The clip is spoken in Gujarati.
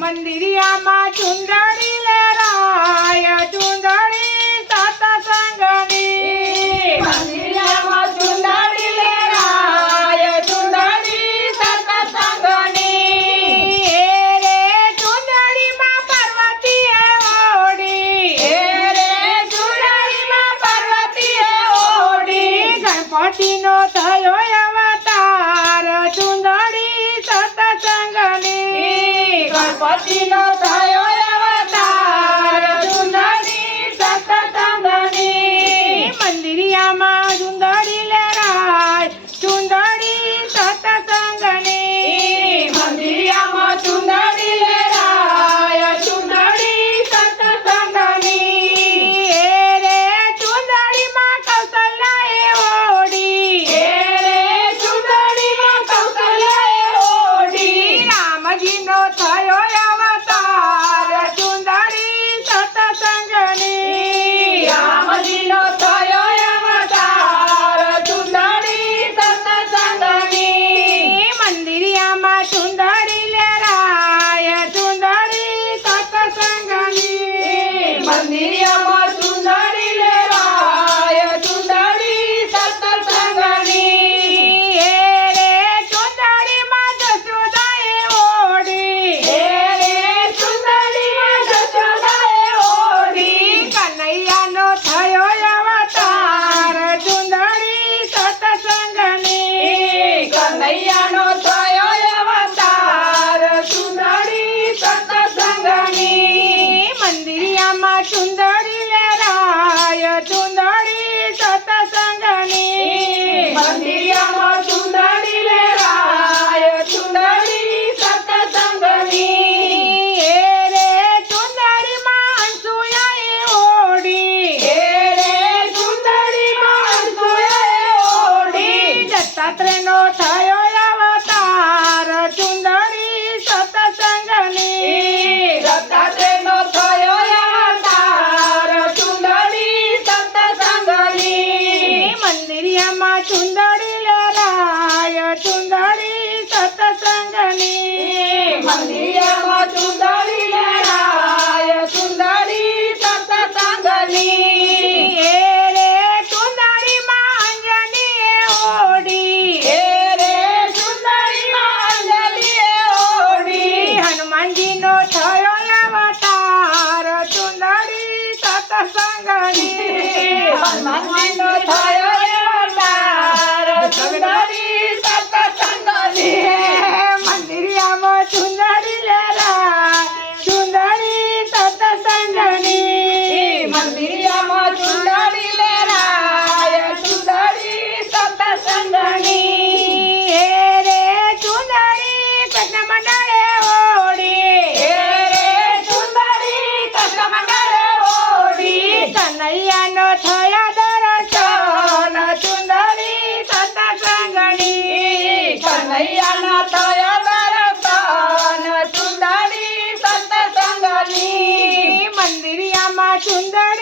મંદિરિયામાં ચુંદડી લેરાય ચુંદડી સતસંગની મંદિરિયામાં ચુંદડી લેરાય ચુંદડી સતસંગની રે ચુંદડીમાં પાર્વતીએ ઓડી રે ચુંદડીમાં પાર્વતીએ ઓડી ગણપતિનો થયો અવતાર ચુંદડી સતસંગની ગણપતિનો થયો અવતાર ચુંદડી સતસંગની મંદિરિયામાં ચુંદડી લેરાય ચુંદડી સતસંગની મંદિરિયામાં ચુંદડી લેરાય ચુંદડી સતસંગની રે ચુંદડીમાં કૌશલ્યાએ ઓડી રે ચુંદડીમાં કૌશલ્યાએ ઓડી રામજીનો થયો અવતાર ચુંદડી સતસંગની રામજીનો થયો અવતાર ચુંદડી સતસંગની મંદિરિયામાં ચુંદડી લેરાય ચુંદડી સતસંગની મંદિરિયામાં ચુંદડી લેરાય ચુંદડી સતસંગની રે ચુંદડીમાં જશોદાએ ઓડી રે ચુંદડીમાં જશોદાએ ઓડી કનૈયાનો થયો અવતાર ચુંદડી સતસંગની કનૈયાનો થયો અવતાર ચુંદડી સતસંગની મંદિરિયામાં ચુંદડી લેરાય ચુંદડી સતસંગની મંદિરિયામાં ચુંદડી લેરાય ચુંદડી સતસંગની રે ચુંદડીમાં અંસુયાએ ઓડી રે ચુંદડીમાં અંસુયાએ ઓડી દત્તાત્રેયનો થયો અવતાર ચુંદડી સતસંગની દત્તાત્રેયનો થયો અવતાર ચુંદડી સતસંગની મંદિરિયામાં ચુંદડી લેરાય ચુંદડી સતસંગની મંદિરિયામાં ચુંદડી લેરાય ચુંદડી સતસંગની રે ચુંદડીમાં અંજનીએ ઓડી રે ચુંદડીમાં અંજલિએ ઓડી હનુમાનજીનો થયો અવતાર ચુંદડી સતસંગની હનુમાનજીનો થયો અવતાર ચુંદડી સતસંગની મંદિરિયામાં ચુંદડી લેરાય ચુંદડી સતસંગની મંદિરિયામાં ચુંદડી લેરાય ચુંદડી સતસંગની રે ચુંદડી કૃષ્ણ મંડળે ઓડી રે ચુંદડી કૃષ્ણ મંડળે ઓડી કનૈયાનો થયા દર્શન ચુંદડી સતસંગની કનૈયાનો થયો દર્શન ચુંદડી સતસંગની મંદિરિયામાં ચુંદડી